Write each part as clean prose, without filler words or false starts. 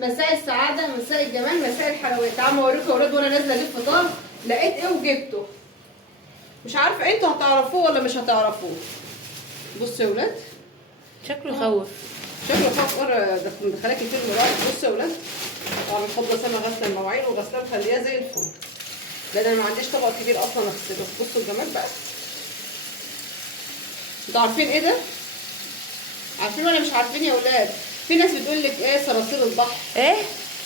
مساء السعاده، مساء الجمال، مساء الحلويات. تعالوا اوريكم يا ولاد وانا نازله اجيب فطار لقيت ايه وجبته. مش عارفه انتوا هتعرفوه ولا مش هتعرفوه. بصوا يا ولاد، شكله خوف. شكله فطار ده مدخلاكي كتير من الوقت. بصوا يا ولاد، طبعا الحب سما غسله المواعين وغسلها مخليها زي الفل، لان انا ما عنديش طبق كبير اصلا اغسله. بصوا الجمال بقى. انتوا عارفين ايه ده؟ عارفين ولا مش عارفين يا ولاد؟ في ناس بتقول لك ايه صراصير البحر. ايه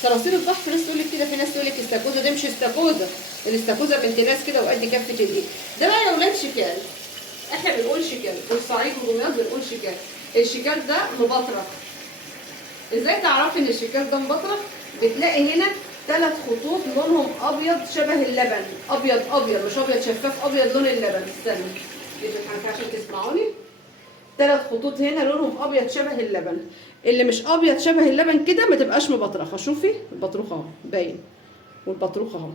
صراصير البحر، في ناس تقول لك كده، في ناس تقول لك استاكوزا. ده مش استاكوزا، الاستاكوزا بنت ناس كده وقد كفه الايد. ده بقى يا ولاد شكال. احنا بنقول شكال، والصعيد ودمياط بنقول شكال. الشكال ده مبطرخ. ازاي تعرفي ان الشكال ده مبطرخ؟ بتلاقي هنا 3 خطوط لونهم ابيض شبه اللبن، ابيض ابيض مش ابيض شفاف، ابيض لون اللبن. استنى جيب الحنفيه عشان تسمعوني. 3 خطوط هنا لونهم ابيض شبه اللبن. اللي مش ابيض شبه اللبن كده ما تبقاش مبطرخه. شوفي البطروخه اهو باين، والبطروخه اهو.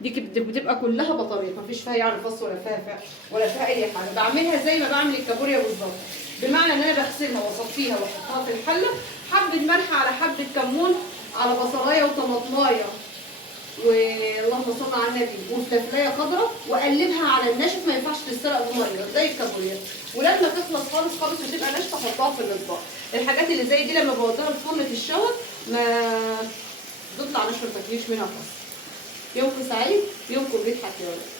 دي بتبقى كلها بطاريق، مفيش فيها يعني فص ولا فيها ولا فيها اي حاجه. بعملها زي ما بعمل الكابوريا بالظبط، بمعنى ان انا بغسلها واصفيها واحطها في الحله، حبه ملح على حبه كمون على بصلايه وطماطمايه واللهم صل على النبي وفلفلايه خضراء، واقلبها على الناشف. ما ينفعش تتسرق بميه زي الكابوريا. ولما تخلص خالص خالص وتبقى ناشفه احطها في الاطباق. الحاجات اللي زي دي لما بوديها الفرن تتشوى ما تطلع ناشفه، ما تاكليش منها خالص. يومكم سعيد، يومكم بيضحك يا ولد.